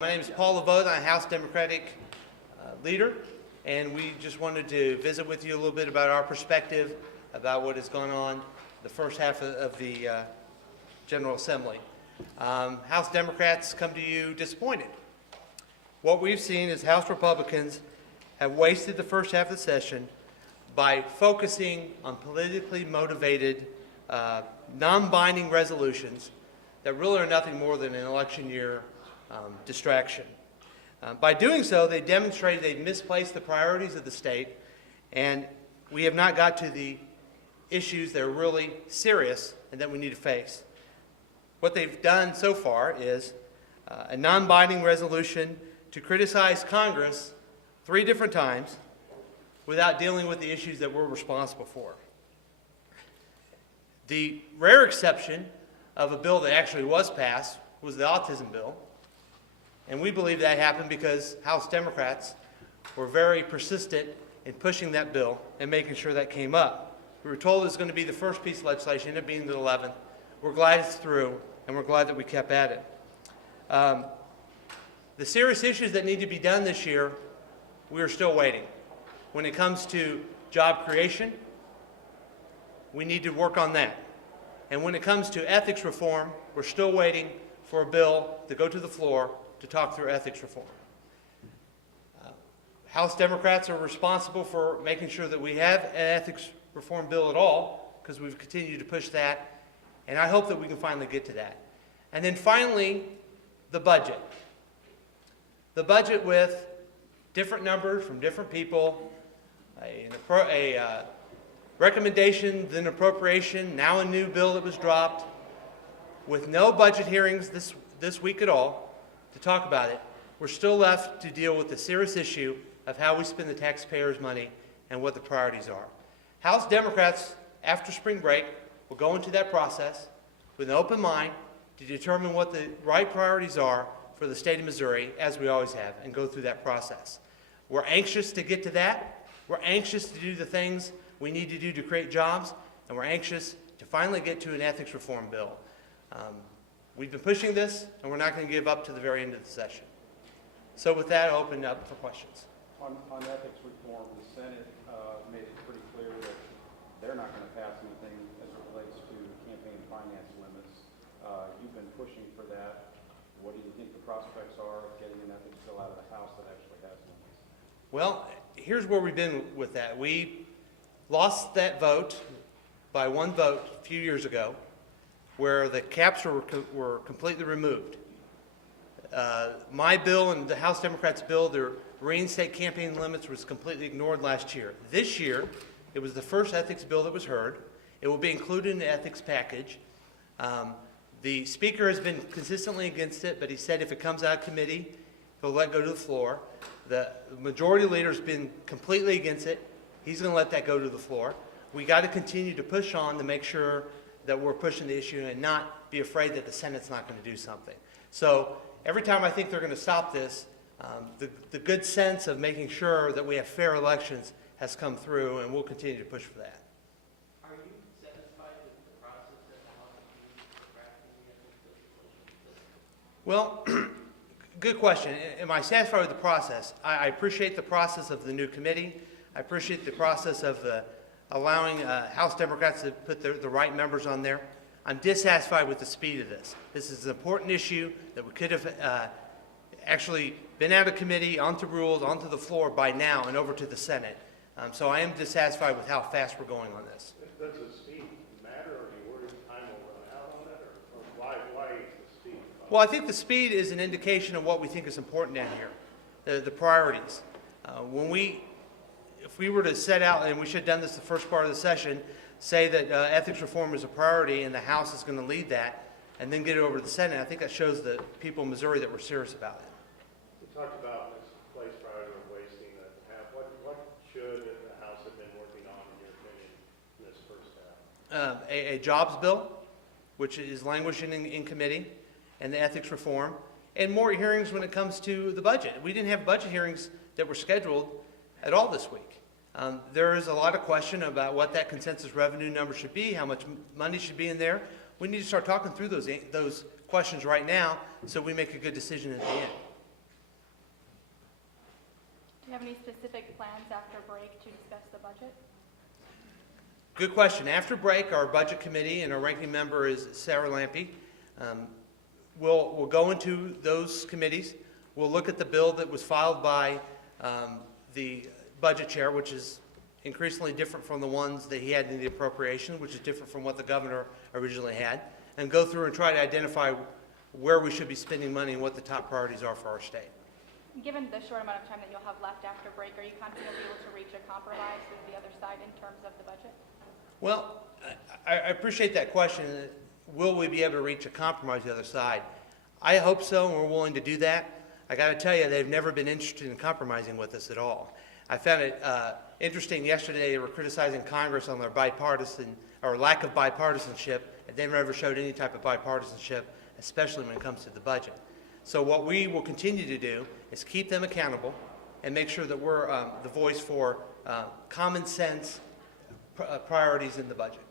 My name is Paul LeVaud. I'm a House Democratic leader, and we just wanted to visit with you a little bit about our perspective about what has gone on the first half of the General Assembly. House Democrats come to you disappointed. What we've seen is House Republicans have wasted the first half of the session by focusing on politically motivated, non-binding resolutions that really are nothing more than an election year distraction. By doing so, they demonstrated they've misplaced the priorities of the state, and we have not got to the issues that are really serious and that we need to face. What they've done so far is a non-binding resolution to criticize Congress 3 different times without dealing with the issues that we're responsible for. The rare exception of a bill that actually was passed was the autism bill. And we believe that happened because House Democrats were very persistent in pushing that bill and making sure that came up. We were told it was going to be the first piece of legislation, ended up being the 11th. We're glad it's through, and we're glad that we kept at it. The serious issues that need to be done this year, we are still waiting. When it comes to job creation, we need to work on that. And when it comes to ethics reform, we're still waiting for a bill to go to the floor to talk through ethics reform. House Democrats are responsible for making sure that we have an ethics reform bill at all, because we've continued to push that, and I hope that we can finally get to that. And then finally, the budget. The budget with different numbers from different people, a recommendation, then appropriation, now a new bill that was dropped, with no budget hearings this week at all to talk about it. We're still left to deal with the serious issue of how we spend the taxpayers' money and what the priorities are. House Democrats, after spring break, will go into that process with an open mind to determine what the right priorities are for the state of Missouri, as we always have, and go through that process. We're anxious to get to that. We're anxious to do the things we need to do to create jobs, and we're anxious to finally get to an ethics reform bill. We've been pushing this, and we're not going to give up to the very end of the session. So with that, I'll open it up for questions. On ethics reform, the Senate made it pretty clear that they're not going to pass anything as it relates to campaign finance limits. You've been pushing for that. What do you think the prospects are of getting an ethics bill out of the House that actually has limits? Well, here's where we've been with that. We lost that vote by 1 vote a few years ago, where the caps were completely removed. My bill and the House Democrats' bill, their reinstate campaign limits, was completely ignored last year. This year, it was the first ethics bill that was heard. It will be included in the ethics package. The Speaker has been consistently against it, but he said if it comes out of committee, he'll let it go to the floor. The majority leader has been completely against it. He's going to let that go to the floor. We got to continue to push on to make sure that we're pushing the issue and not be afraid that the Senate's not going to do something. So every time I think they're going to stop this, the good sense of making sure that we have fair elections has come through, and we'll continue to push for that. Are you satisfied with the process that the House used for crafting the legislation? Well, good question. Am I satisfied with the process? I appreciate the process of the new committee. I appreciate the process of allowing House Democrats to put the right members on there. I'm dissatisfied with the speed of this. This is an important issue that we could have actually been out of committee, onto rules, onto the floor by now, and over to the Senate. So I am dissatisfied with how fast we're going on this. Does the speed matter, or are you worried time will run out on it, or why is the speed? Well, I think the speed is an indication of what we think is important down here, the priorities. If we were to set out, and we should have done this the first part of the session, say that ethics reform is a priority and the House is going to lead that, and then get it over to the Senate, I think that shows the people in Missouri that we're serious about it. You talked about misplaced priority of wasting the half. What should the House have been working on, in your opinion, in this first half? A jobs bill, which is languishing in committee, and the ethics reform, and more hearings when it comes to the budget. We didn't have budget hearings that were scheduled at all this week. There is a lot of question about what that consensus revenue number should be, how much money should be in there. We need to start talking through those questions right now so we make a good decision at the end. have any specific plans after break to discuss the budget? Good question. After break, our budget committee and our ranking member is Sarah Lampe. We'll go into those committees. We'll look at the bill that was filed by the budget chair, which is increasingly different from the ones that he had in the appropriation, which is different from what the governor originally had, and go through and try to identify where we should be spending money and what the top priorities are for our state. Given the short amount of time that you'll have left after break, are you confident you'll be able to reach a compromise with the other side in terms of the budget? Well, I appreciate that question. Will we be able to reach a compromise the other side? I hope so, and we're willing to do that. I got to tell you, they've never been interested in compromising with us at all. I found it interesting yesterday they were criticizing Congress on their bipartisan, or lack of bipartisanship, and they never showed any type of bipartisanship, especially when it comes to the budget. So what we will continue to do is keep them accountable and make sure that we're the voice for common sense priorities in the budget.